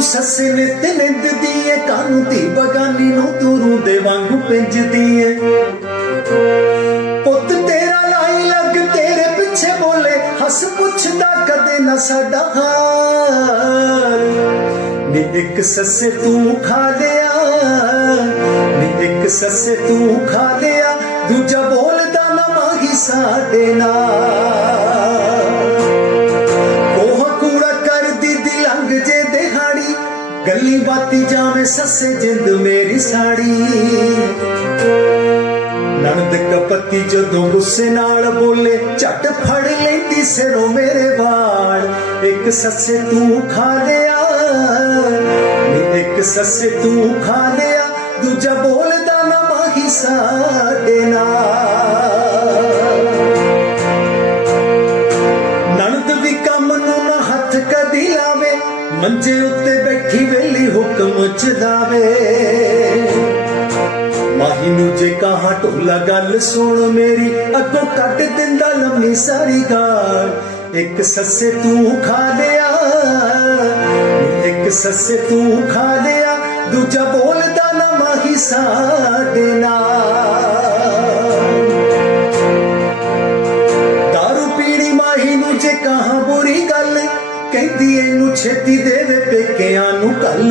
ਸੱਸੇ ਨੇ ਤੇ ਨਿੰਦਦੀ ਏ, ਕਾਨੂੰ ਦੀ ਬਗਾਨੀ ਨੂੰ ਤੂੰ ਰੂੰਦੇ ਵਾਂਗੂ ਪਿੰਜਦੀ ਏ। ਪੁੱਤ ਤੇਰਾ ਲਾਈ ਲੱਗ, ਤੇਰੇ ਪਿੱਛੇ ਬੋਲੇ, ਹੱਸ ਪੁੱਛਦਾ ਕਦੇ ਨਾ ਸਾਡਾ ਹਾਲ। ਨੀ ਇੱਕ ਸੱਸੇ ਤੂੰ ਖਾ ਲਿਆ, ਨੀ ਇੱਕ ਸੱਸੇ ਤੂੰ ਖਾ ਲਿਆ, ਦੂਜਾ ਬੋਲਦਾ ਨਾ ਮਾਹੀ ਸਾਡੇ ਨਾਲ। ਗੱਲੀ ਬਾਤੀ ਜਾਵੇ ਸੱਸੇ ਜਿੰਦ ਮੇਰੀ ਸਾੜੀ। ਨਣਦ ਕਪਤੀ ਜਦੋਂ ਗੁੱਸੇ ਨਾਲ ਬੋਲੇ, ਝੱਟ ਫੜ ਲੈਂਦੀ ਸਿਰੋਂ ਮੇਰੇ ਵਾਲ। ਇੱਕ ਸੱਸੇ ਤੂੰ ਖਾ ਲਿਆ ਇੱਕ ਸੱਸੇ ਤੂੰ ਖਾ ਲਿਆ, ਦੂਜਾ ਬੋਲਦਾ ਨਾ ਮਾਹੀ ਸਾਡੇ ਨਾਲ। ਮੰਜੇ ਉੱਤੇ ਬੈਠੀ ਵੇਲੀ ਹੁਕਮ ਚਲਾਵੇ ਮਾਹੀ ਨੂੰ ਜੇ ਕਹਾ ਢੋਲਾ ਗੱਲ ਸੁਣ ਮੇਰੀ, ਅੱਗੋਂ ਕੱਢ ਦਿੰਦਾ ਲੰਮੀ ਸਾਰੀ ਗਾਲ। ਇੱਕ ਸੱਸੇ ਤੂੰ ਖਾ ਲਿਆ, ਇੱਕ ਸੱਸੇ ਤੂੰ ਖਾ ਲਿਆ, ਦੂਜਾ ਬੋਲਦਾ ਨਾ ਮਾਹੀ ਸਾਡੇ ਨਾਲ। ਕਹਿੰਦੀ ਇਹਨੂੰ ਛੇਤੀ ਦੇਵੇ ਪੇਕਿਆਂ ਨੂੰ ਕੱਲ।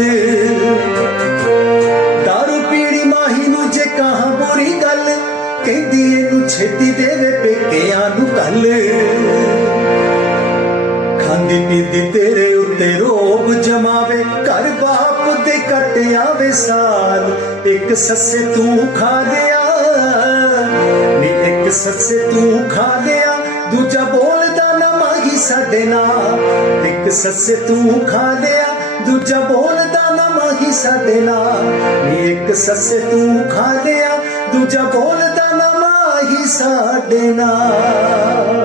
ਦਾਰੂ ਪੀਣੀ ਮਾਹੀ ਨੂੰ ਜੇ ਕਹਾ ਬੁਰੀ ਗੱਲ, ਕਹਿੰਦੀ ਇਹਨੂੰ ਛੇਤੀ ਦੇਵੇ ਪੇਕਿਆਂ ਨੂੰ ਕੱਲ। ਖਾਂਦੀ ਪੀਂਦੀ ਤੇਰੇ ਉੱਤੇ ਰੋਬ ਜਮਾਵੇ, ਘਰ ਬਾਪ ਦੇ ਕੱਟ ਆਵੇ ਸਾਲ। ਇੱਕ ਸੱਸੇ ਤੂੰ ਖਾ ਲਿਆ ਨੀ ਇੱਕ ਸੱਸੇ ਤੂੰ ਖਾ ਲਿਆ ਇੱਕ ਸੱਸੇ ਤੂੰ ਖਾ ਲਿਆ, ਦੂਜਾ ਬੋਲਦਾ ਨਾ ਮਾਹੀ ਸਾਡੇ ਨਾਲ। ਨੀ ਇੱਕ ਸੱਸੇ ਤੂੰ ਖਾ ਲਿਆ, ਦੂਜਾ ਬੋਲਦਾ ਨਾ ਮਾਹੀ ਸਾਡੇ ਨਾਲ।